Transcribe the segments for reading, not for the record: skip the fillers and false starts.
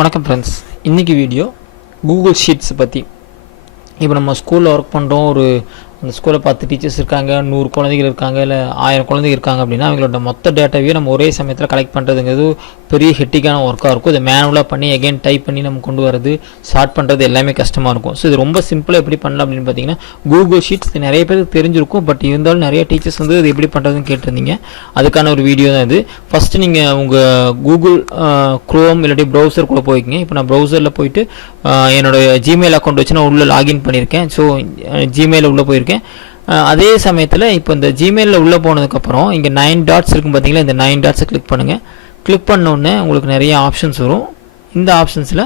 வணக்கம் ஃப்ரெண்ட்ஸ், இன்றைக்கி video Google sheets பற்றி. இப்போ நம்ம ஸ்கூலில் ஒர்க் பண்ணுறோம், அந்த ஸ்கூலில் 10 டீச்சர்ஸ் இருக்காங்க, 100 குழந்தைகள் இருக்காங்க, இல்லை 1000 குழந்தைகள் இருக்காங்க அப்படின்னா அவங்களோட மொத்த டேட்டாவையும் நம்ம ஒரே சமயத்தில் கலெக்ட் பண்ணுறதுங்கிறது பெரிய ஹெட்டிக்கான ஒர்க்காக இருக்கும். இதை மேனுவலாக பண்ணி அகைன் டைப் பண்ணி நம்ம கொண்டு வரது, ஸ்டார்ட் பண்ணுறது எல்லாமே கஷ்டமாக இருக்கும். ஸோ இது ரொம்ப சிம்பிளாக எப்படி பண்ணலாம் அப்படின்னு பார்த்தீங்கன்னா கூகுள் ஷீட்ஸ் நிறைய பேருக்கு தெரிஞ்சிருக்கும். பட் இருந்தாலும் நிறைய டீச்சர்ஸ் வந்து இது எப்படி பண்ணுறதுன்னு கேட்டிருந்தீங்க. அதுக்கான ஒரு வீடியோ தான் இது. ஃபஸ்ட்டு நீங்கள் உங்கள் கூகுள் க்ரோம் இல்லாட்டி ப்ரௌசருக்குள்ளே போய்க்கிங்க. இப்போ நான் ப்ரௌசரில் போயிட்டு என்னோடய ஜிமெயில் அக்கௌண்ட் வச்சு நான் உள்ளே லாகின் பண்ணியிருக்கேன். ஸோ ஜிமெயில் உள்ளே போயிருக்கேன். அதே சமயத்தில் இப்போ இந்த ஜிமெயிலில் உள்ளே போனதுக்கப்புறம் இங்கே 9 டாட்ஸ் இருக்கும் பார்த்தீங்களா, இந்த 9 டாட்ஸை கிளிக் பண்ணுங்கள். கிளிக் பண்ணோடனே உங்களுக்கு நிறைய ஆப்ஷன்ஸ் வரும். இந்த ஆப்ஷன்ஸில்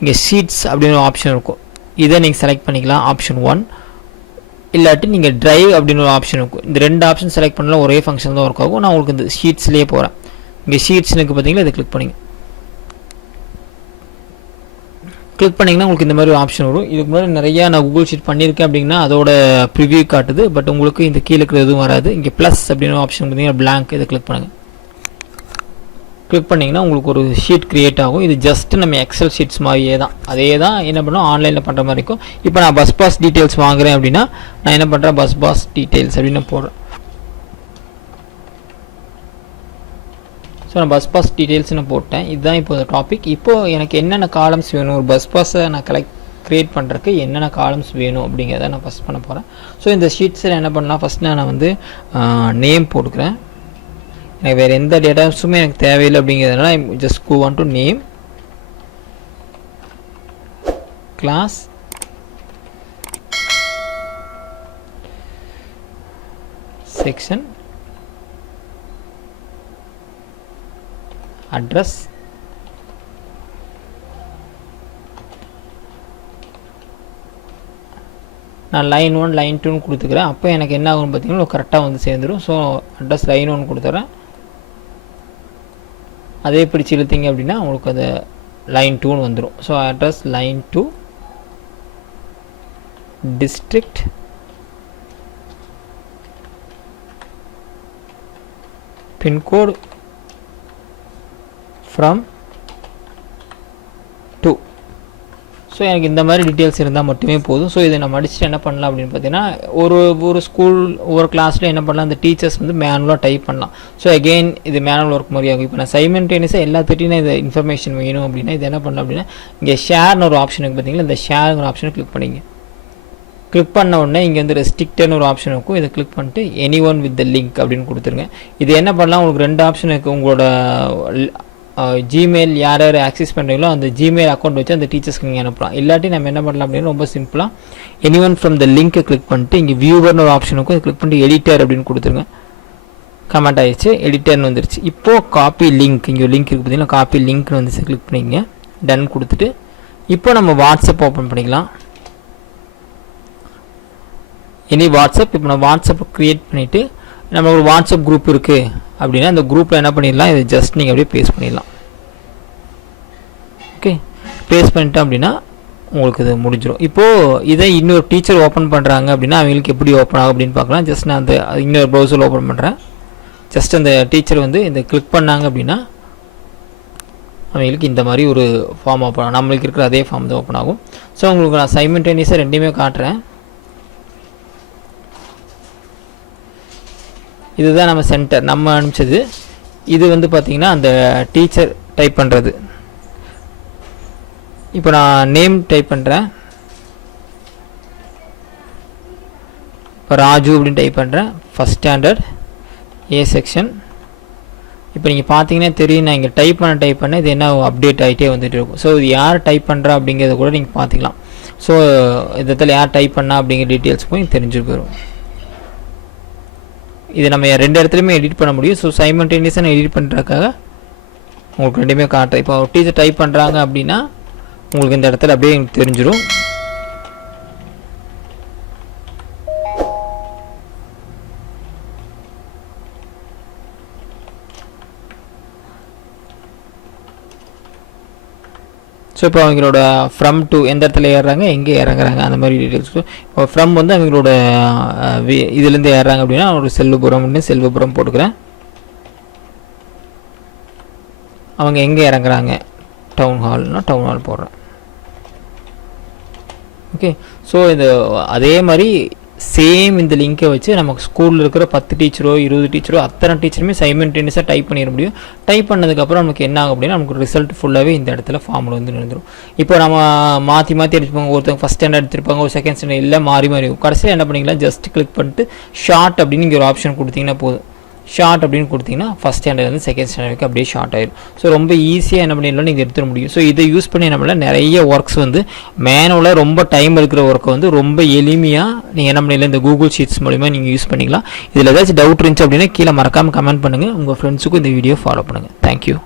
இங்கே ஷீட்ஸ் அப்படின்னு ஒரு ஆப்ஷன் இருக்கும். இதை நீங்கள் செலக்ட் பண்ணிக்கலாம், ஆப்ஷன் 1. இல்லாட்டி நீங்கள் ட்ரைவ் அப்படின்னு ஒரு ஆப்ஷன் இருக்கும். இந்த 2 ஆப்ஷன் செலக்ட் பண்ணலாம், ஒரே ஃபங்க்ஷன் தான் ஒர்க் ஆகும். நான் உங்களுக்கு இந்த ஷீட்ஸ்லேயே போகிறேன். இங்கே ஷீட்ஸ்னுக்கு பார்த்தீங்களா, இதை கிளிக் பண்ணிங்க. கிளிக் பண்ணிங்கன்னா உங்களுக்கு இந்த மாதிரி ஒரு ஆப்ஷன் வரும். இதுக்கு முன்னாடி நிறையா நான் கூகுள் ஷீட் பண்ணியிருக்கேன் அப்படின்னா அதோட ப்ரிவியூ காட்டுது. பட் உங்களுக்கு இந்த கீழே இருக்கிற எதுவும் வராது. இங்கே ப்ளஸ் அப்படின்னு ஆப்ஷன் பார்த்தீங்கன்னா பிளாங்க், இதை கிளிக் பண்ணுங்கள். கிளிக் பண்ணிங்கன்னா உங்களுக்கு ஒரு ஷீட் க்ரியேட் ஆகும். இது ஜஸ்ட் நம்ம எக்ஸல் ஷீட்ஸ் மாதிரியே தான், அதே தான் என்ன பண்ணோம் ஆன்லைனில் பண்ணுற மாதிரி இருக்கும். இப்போ நான் பஸ் பாஸ் டீட்டெயில்ஸ் வாங்குறேன் அப்படின்னா நான் என்ன பண்ணுறேன், பஸ் பாஸ் டீட்டெயில்ஸ் அப்படின்னு போடுறேன். ஸோ நான் பஸ் பாஸ் டீட்டெயில்ஸ்னு போட்டேன். இதுதான் இப்போ டாபிக். இப்போது எனக்கு என்னென்ன காலம்ஸ் வேணும், ஒரு பஸ் பாஸை நான் க்ரியேட் பண்ணுறதுக்கு என்னென்ன காலம்ஸ் வேணும் அப்படிங்கிறத நான் ஃபஸ்ட் பண்ண போகிறேன். ஸோ இந்த ஷீட்ஸில் என்ன பண்ணலாம், ஃபஸ்ட் நான் வந்து நேம் போட்டுக்கிறேன். எனக்கு வேறு எந்த டேட்டாஸுமே எனக்கு தேவையில்லை அப்படிங்கிறதுனால just go on to name, class, section, address, நான் லைன் 1 லைன் 2 கொடுத்துக்கிறேன். அப்போ எனக்கு என்ன ஆகும் பார்த்தீங்கன்னா கரெக்டாக வந்து சேர்ந்துடும். ஸோ அட்ரஸ் லைன் 1 கொடுத்துட்றேன். அதே பிடிச்சி இழுத்தீங்க அப்படின்னா உங்களுக்கு அது லைன் 2 வந்துடும். So address line 2, district, pincode from 2. So எனக்கு இந்த மாதிரி டீட்டெயில்ஸ் இருந்தால் மட்டுமே போதும். ஸோ இதை நான் மடிச்சுட்டு என்ன பண்ணலாம் அப்படின்னு பார்த்தீங்கன்னா ஒரு ஸ்கூல் ஒரு கிளாஸில் என்ன பண்ணலாம், இந்த டீச்சர்ஸ் வந்து மேனுவலாக டைப் பண்ணலாம். ஸோ அகெயின் இது மேனுவல் ஒர்க் மாதிரி ஆகும். இப்போ நான் சைமல்டேனியஸாக எல்லாத்திட்டையும் இது இன்ஃபர்மேஷன் வேணும் அப்படின்னா இது என்ன பண்ணலாம் அப்படின்னா இங்கே ஷேர்னு ஒரு ஆப்ஷனுக்கு பார்த்தீங்கன்னா இந்த ஷேருங்கிற ஆப்ஷனை கிளிக் பண்ணிங்க. கிளிக் பண்ண உடனே இங்கே வந்து ரெஸ்ட்ரிக்டட்னு ஒரு ஆப்ஷன் இருக்கும். இதை கிளிக் பண்ணிட்டு any one with the link அப்படின்னு கொடுத்துருங்க. இது என்ன பண்ணலாம், உங்களுக்கு 2 ஆப்ஷன் இருக்குது. உங்களோட ஜிமெயில் யார் யார் ஆக்சஸ் பண்ணுறீங்களோ அந்த ஜிமெயில் அக்கௌண்ட் வச்சு அந்த டீச்சர்ஸ்க்கு நீங்கள் அனுப்பலாம். இல்லாட்டி நம்ம என்ன பண்ணலாம் அப்படின்னா ரொம்ப சிம்பிளாக எனி ஒன் ஃப்ரம் த லிங்க்கை கிளிக் பண்ணிட்டு இங்கே வியூவர்னு ஒரு ஆப்ஷன் இருக்கும். கிளிக் பண்ணிட்டு எடிட்டர் அப்படின்னு கொடுத்துருங்க. கமெண்ட் ஆகிடுச்சு, எடிட்டர்னு வந்துருச்சு. இப்போது காப்பி லிங்க், இங்கே லிங்க் இருக்குது பார்த்தீங்கன்னா காப்பி லிங்க்னு வந்துச்சு. கிளிக் பண்ணிங்க, டன் கொடுத்துட்டு இப்போ நம்ம வாட்ஸ்அப் ஓப்பன் பண்ணிக்கலாம். Any WhatsApp. இப்போ நான் வாட்ஸ்அப் க்ரியேட் பண்ணிவிட்டு நம்ம ஒரு வாட்ஸ்அப் குரூப் இருக்குது அப்படின்னா அந்த குரூப்பில் என்ன பண்ணிடலாம், இதை ஜஸ்ட் நீங்கள் அப்படியே பேஸ்ட் பண்ணிடலாம். ஓகே, பேஸ்ட் பண்ணிட்டோம் அப்படின்னா உங்களுக்கு இது முடிஞ்சிடும். இப்போது இதை இன்னொரு டீச்சர் ஓப்பன் பண்ணுறாங்க அப்படின்னா அவங்களுக்கு எப்படி ஓப்பன் ஆகும் அப்படின்னு பார்க்கலாம். ஜஸ்ட் நான் அந்த இன்னொரு ப்ரௌசரில் ஓப்பன் பண்ணுறேன். ஜஸ்ட் அந்த டீச்சர் வந்து இந்த கிளிக் பண்ணாங்க அப்படின்னா அவங்களுக்கு இந்த மாதிரி ஒரு ஃபார்ம் ஓப்பன் ஆகும். நம்மளுக்கு இருக்கிற அதே ஃபார்ம் தான் ஓப்பன் ஆகும். ஸோ உங்களுக்கு நான் சைமல்டேனியஸாக ரெண்டுமே காட்டுறேன். இதுதான் நம்ம சென்டர் நம்ம அனுப்பிச்சது. இது வந்து பார்த்திங்கன்னா அந்த டீச்சர் டைப் பண்ணுறது. இப்போ நான் நேம் டைப் பண்ணுறேன். இப்போ ராஜு அப்படின்னு டைப் பண்ணுறேன். First standard A section. இப்போ நீங்கள் பார்த்தீங்கன்னா தெரியும், நான் இங்கே டைப் பண்ண இது என்ன அப்டேட் ஆகிட்டே வந்துட்டு இருக்கும். ஸோ இது யார் டைப் பண்ணுறா அப்படிங்கிறத கூட நீங்கள் பார்த்துக்கலாம். ஸோ இதில் யார் டைப் பண்ணா அப்படிங்கிற டீட்டெயில்ஸ் போய் தெரிஞ்சுட்டு போயிடும். இது நம்ம 2 இடத்துலையுமே எடிட் பண்ண முடியும். ஸோ சைமல்டேனியஸாக நான் எடிட் பண்ணுறதுக்காக உங்களுக்கு ரெண்டுமே காட்டுறேன். இப்போ டீச்சர் டைப் பண்ணுறாங்க அப்படின்னா உங்களுக்கு இந்த இடத்துல அப்படியே எனக்கு தெரிஞ்சிடும். ஸோ இப்போ அவங்களோட ஃப்ரம் டு எந்த இடத்துல ஏறுறாங்க, எங்கே இறங்குறாங்க, அந்த மாதிரி டீட்டெயில்ஸ். இப்போ ஃப்ரம் வந்து அவங்களோட இதுலேருந்து ஏறுறாங்க அப்படின்னா ஒரு செல்வபுரம் போட்டுக்கிறேன். அவங்க எங்கே இறங்குறாங்க, டவுன் ஹால்னா டவுன் ஹால் போடுறேன். ஓகே, ஸோ இது அதே மாதிரி சேம் இந்த லிங்கை வச்சு நமக்கு ஸ்கூலில் இருக்கிற 10 டீச்சரோ 20 டீச்சரோ அத்தனை டீச்சருமே சைமல்டேனியஸாக டைப் பண்ணிட முடியும். டைப் பண்ணதுக்கப்புறம் நமக்கு என்ன ஆகும் அப்படின்னா நமக்கு ரிசல்ட் ஃபுல்லாகவே இந்த இடத்துல ஃபார்மில் வந்து நின்றுடும். இப்போ நம்ம மாற்றி எடுத்துப்பாங்க, ஒருத்தவங்க ஃபஸ்ட் ஸ்டாண்டர்ட் எடுத்துருப்பாங்க, ஒரு செகண்ட் ஸ்டாண்டர்ட் இல்லை மாறி கடைசியில் என்ன பண்ணிக்கலாம், ஜஸ்ட் கிளிக் பண்ணிட்டு ஷார்ட் அப்படின்னு இங்கே ஒரு ஆப்ஷன் கொடுத்தீங்கன்னா போதும். ஷார்ட் அப்படின்னு கொடுத்தீங்கன்னா ஃபஸ்ட் ஸ்டாண்டர்ட்லேருந்து செகண்ட் ஸ்டாண்டர்டுக்கு அப்படியே ஷார்ட் ஆயிடும். ஸோ ரொம்ப ஈஸியாக என்ன பண்ணிடலாம், நீங்கள் எடுத்துட முடியும். ஸோ இதை யூஸ் பண்ணி என்ன பண்ணலாம், நிறைய ஒர்க்ஸ் வந்து மேனுவலாக ரொம்ப டைம் எடுக்கிற ஒர்க்கை வந்து ரொம்ப எளிமையாக நீங்கள் என்ன பண்ணிடலாம், இந்த கூகுள் ஷீட்ஸ் மூலிமா நீங்கள் யூஸ் பண்ணிக்கலாம். இதில் ஏதாச்சும் டவுட் இருந்துச்சு அப்படின்னா கீழே மறக்காமல் கமெண்ட் பண்ணுங்கள். உங்கள் ஃப்ரெண்ட்ஸுக்கும் இந்த வீடியோ ஃபாலோ பண்ணுங்கள். தேங்க்யூ.